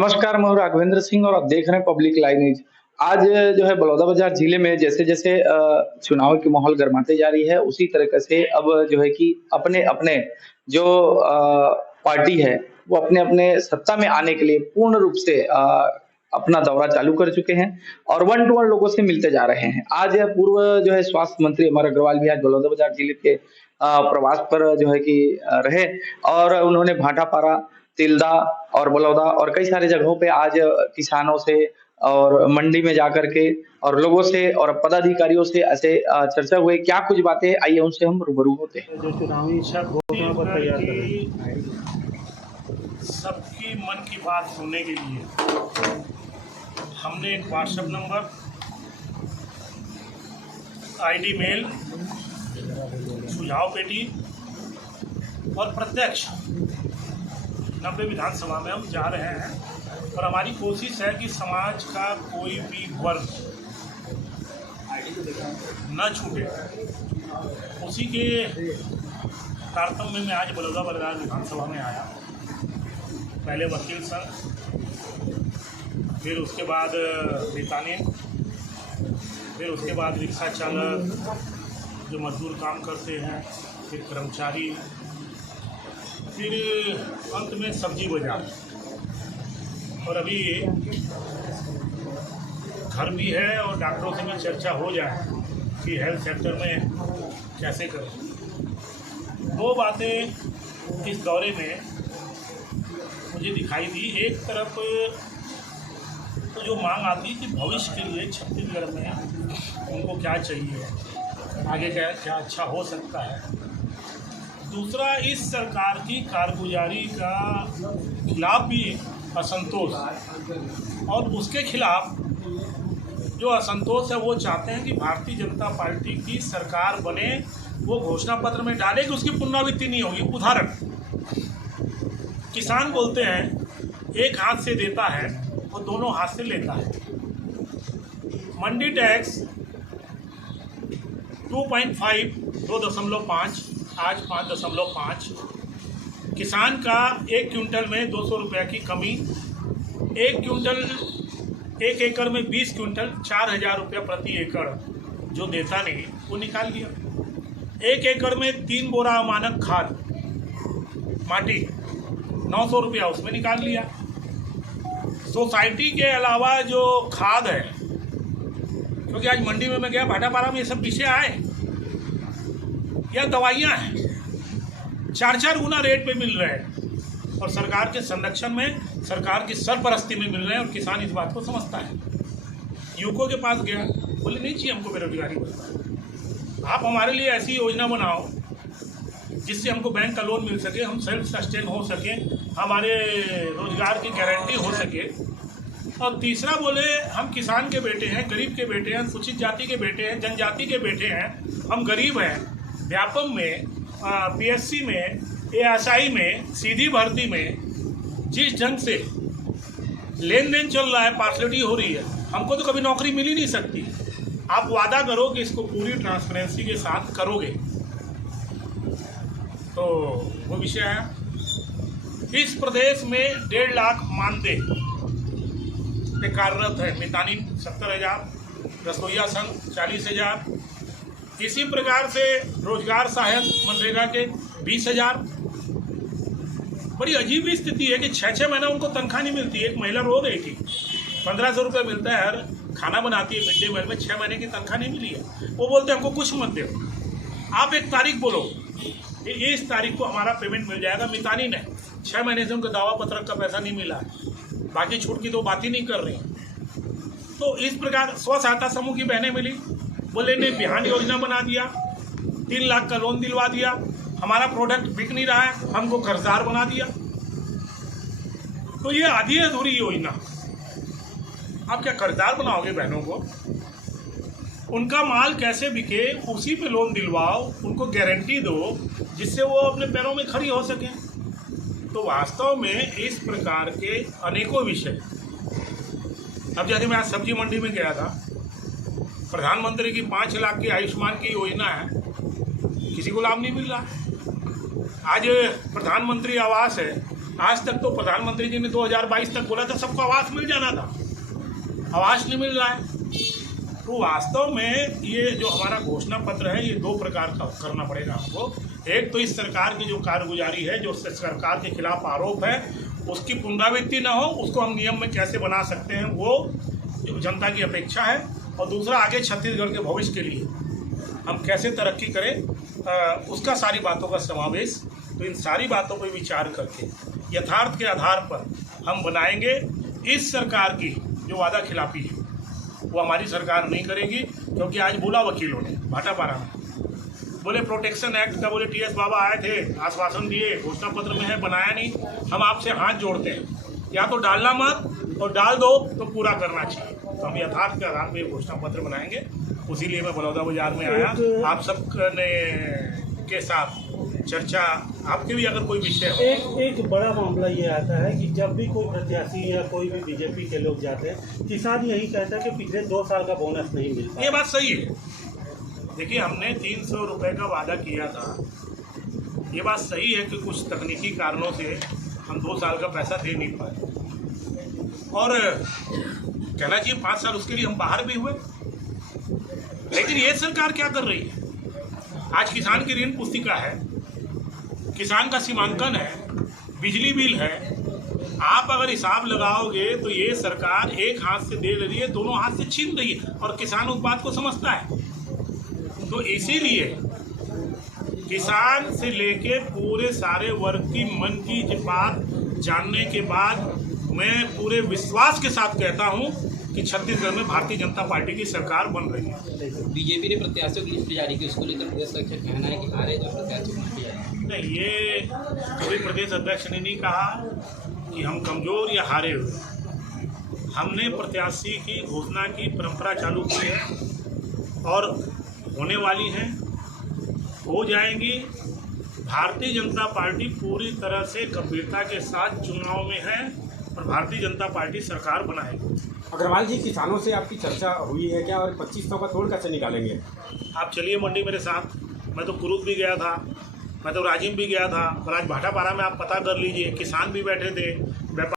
नमस्कार, मैं हूँ राघवेंद्र सिंह और आप देख रहे हैं पब्लिक लाइव न्यूज। आज जो है बलौदाबाजार जिले में जैसे-जैसे चुनाव की माहौल गरमाते जा रही है, उसी तरीके से अब जो है कि अपने-अपने जो पार्टी है, वो अपने-अपने सत्ता में आने के लिए पूर्ण रूप से अपना दौरा चालू कर चुके हैं और वन टू वन लोगों से मिलते जा रहे हैं। आज पूर्व जो है स्वास्थ्य मंत्री अमर अग्रवाल भी आज बलौदाबाजार जिले के प्रवास पर जो है कि रहे और उन्होंने भाटापारा, तिल्दा और बलौदा और कई सारे जगहों पे आज किसानों से और मंडी में जाकर के और लोगों से और पदाधिकारियों से ऐसे चर्चा हुई। क्या कुछ बातें आइए उनसे हम रूबरू होते हैं। जो चुनावी घोषणा पत्र तैयार कर रहे हैं, सबकी मन की बात सुनने के लिए हमने एक व्हाट्सएप नंबर, आईडी मेल, सुझाव पेटी और प्रत्यक्ष 90 विधानसभा में हम जा रहे हैं और हमारी कोशिश है कि समाज का कोई भी वर्ग न छूटे। उसी के तारतम्य में आज बलौदाबाजार विधानसभा में आया। पहले वकील संघ, फिर उसके बाद मितानी, फिर उसके बाद रिक्शा चालक जो मजदूर काम करते हैं, फिर कर्मचारी, फिर अंत में सब्जी बाजार। और अभी घर भी है और डॉक्टरों से भी चर्चा हो जाए कि हेल्थ सेक्टर में कैसे करें। दो बातें इस दौरे में मुझे दिखाई दी। एक तरफ तो जो मांग आती कि भविष्य के लिए छत्तीसगढ़ में उनको क्या चाहिए, आगे क्या क्या अच्छा हो सकता है। दूसरा, इस सरकार की कारगुजारी का खिलाफ भी असंतोष, और उसके खिलाफ जो असंतोष है वो चाहते हैं कि भारतीय जनता पार्टी की सरकार बने, वो घोषणा पत्र में डाले कि उसकी पुनरावृत्ति नहीं होगी। उदाहरण, किसान बोलते हैं एक हाथ से देता है और दोनों हाथ से लेता है। मंडी टैक्स 2.5 2.5 आज 5.5। किसान का 1 क्विंटल में 200 रुपये की कमी, 1 एकड़ में 20 क्विंटल 4000 रुपये प्रति एकड़ जो देता नहीं वो निकाल लिया। 1 एकड़ में 3 बोरा मानक खाद माटी 900 रुपया उसमें निकाल लिया। सोसाइटी के अलावा जो खाद है, क्योंकि आज मंडी में मैं गया, भाटापारा में ये सब विषय आए, या दवाइयाँ हैं 4-4 गुना रेट पे मिल रहे हैं और सरकार के संरक्षण में, सरकार की सरपरस्ती में मिल रहे हैं। और किसान इस बात को समझता है। यूको के पास गया, बोले नहीं चाहिए हमको बेरोजगारी भत्ता, आप हमारे लिए ऐसी योजना बनाओ जिससे हमको बैंक का लोन मिल सके, हम सेल्फ सस्टेन हो सके, हमारे रोजगार की गारंटी हो सके। और तीसरा बोले हम किसान के बेटे हैं, गरीब के बेटे हैं, अनुसूचित जाति के बेटे हैं, जनजाति के बेटे हैं, हम गरीब हैं। व्यापम में, पीएससी में, एएसआई में, सीधी भर्ती में जिस ढंग से लेन देन चल रहा है, पार्शलिटी हो रही है, हमको तो कभी नौकरी मिल ही नहीं सकती। आप वादा करो कि इसको पूरी ट्रांसपेरेंसी के साथ करोगे। तो वो विषय है। इस प्रदेश में 1.5 लाख मानदेय पे कार्यरत है। मितानी 70,000, रसोईया संघ 40,000, इसी प्रकार से रोजगार सहायक मनरेगा के 20,000। बड़ी अजीब स्थिति है कि 6-6 महीना उनको तनख्वाह नहीं मिलती। एक महिला रो गई थी, 1500 रुपये मिलता है, हर खाना बनाती है मिड डे मील में, 6 महीने की तनख्वाह नहीं मिली है। वो बोलते हैं हमको कुछ मत दो, आप एक तारीख बोलो, इस तारीख को हमारा पेमेंट मिल जाएगा। मितानी ने 6 महीने से उनको दावा पत्रक का पैसा नहीं मिला है, बाकी छूट की तो बात ही नहीं कर रही। तो इस प्रकार स्व सहायता समूह की बहनें मिली, बोले ने बिहान योजना बना दिया, 3 लाख का लोन दिलवा दिया, हमारा प्रोडक्ट बिक नहीं रहा है, हमको कर्जदार बना दिया। तो ये आधी अधूरी योजना, आप क्या कर्जदार बनाओगे बहनों को? उनका माल कैसे बिके, उसी पे लोन दिलवाओ, उनको गारंटी दो जिससे वो अपने पैरों में खड़ी हो सके। तो वास्तव में इस प्रकार के अनेकों विषय। अब जैसे मैं आज सब्जी मंडी में गया था, प्रधानमंत्री की 5 लाख की आयुष्मान की योजना है, किसी को लाभ नहीं मिल रहा। आज प्रधानमंत्री आवास है, आज तक तो प्रधानमंत्री जी ने 2022 तक बोला था सबको आवास मिल जाना था, आवास नहीं मिल रहा है। तो वास्तव में ये जो हमारा घोषणा पत्र है ये दो प्रकार का करना पड़ेगा हमको। एक तो इस सरकार की जो कारगुजारी है, जो सरकार के खिलाफ आरोप है, उसकी पुनरावृत्ति ना हो, उसको हम नियम में कैसे बना सकते हैं, वो जो जनता की अपेक्षा है। और दूसरा, आगे छत्तीसगढ़ के भविष्य के लिए हम कैसे तरक्की करें, उसका सारी बातों का समावेश। तो इन सारी बातों पर विचार करके यथार्थ के आधार पर हम बनाएंगे। इस सरकार की जो वादा खिलाफी है वो हमारी सरकार नहीं करेगी, क्योंकि आज बोला वकीलों ने भाटापारा में, बोले प्रोटेक्शन एक्ट का, बोले टीएस बाबा आए थे, आश्वासन दिए, घोषणा पत्र में है, बनाया नहीं। हम आपसे हाथ जोड़ते हैं, या तो डालना मत, और डाल दो तो पूरा करना चाहिए। तो हम यथार्थ के आधार पर घोषणा पत्र बनाएंगे। उसीलिए मैं बलौदाबाजार में आया, आप सब के साथ चर्चा, आपके भी अगर कोई विषय हो। एक बड़ा मामला ये आता है कि जब भी कोई प्रत्याशी या कोई भी बीजेपी के लोग जाते हैं, किसान यही कहता है कि पिछले 2 साल का बोनस नहीं मिलता। ये बात सही है। देखिए, हमने 300 रुपये का वादा किया था। ये बात सही है कि कुछ तकनीकी कारणों से हम 2 साल का पैसा दे नहीं पाए, और कहना चाहिए 5 साल उसके लिए हम बाहर भी हुए। लेकिन ये सरकार क्या कर रही है? आज किसान की ऋण पुस्तिका है, किसान का सीमांकन है, बिजली बिल है। आप अगर हिसाब लगाओगे तो ये सरकार एक हाथ से दे रही है, दोनों हाथ से छीन रही है, और किसान उस बात को समझता है। तो इसीलिए किसान से लेके पूरे सारे वर्ग की मन की बात जानने के बाद मैं पूरे विश्वास के साथ कहता हूं कि छत्तीसगढ़ में भारतीय जनता पार्टी की सरकार बन रही है। बीजेपी ने प्रत्याशियों की लिस्ट जारी की, उसको लेकर प्रदेश अध्यक्ष का कहना है कि हारे जो प्रत्याशी की लिस्ट जारी। नहीं, ये कोई प्रदेश अध्यक्ष ने नहीं कहा कि हम कमजोर या हारे हुए। हमने प्रत्याशी की घोषणा की परंपरा चालू की है, और होने वाली है, हो जाएंगी। भारतीय जनता पार्टी पूरी तरह से गंभीरता के साथ चुनाव में है, और भारतीय जनता पार्टी सरकार बनाएगी। अग्रवाल जी, किसानों से आपकी चर्चा हुई है क्या, और 2500 का तोड़ कैसे निकालेंगे? आप चलिए मंडी मेरे साथ। मैं तो कुरुद भी गया था, मैं तो राजिम भी गया था, और आज भाटापारा में आप पता कर लीजिए, किसान भी बैठे थे, व्यापार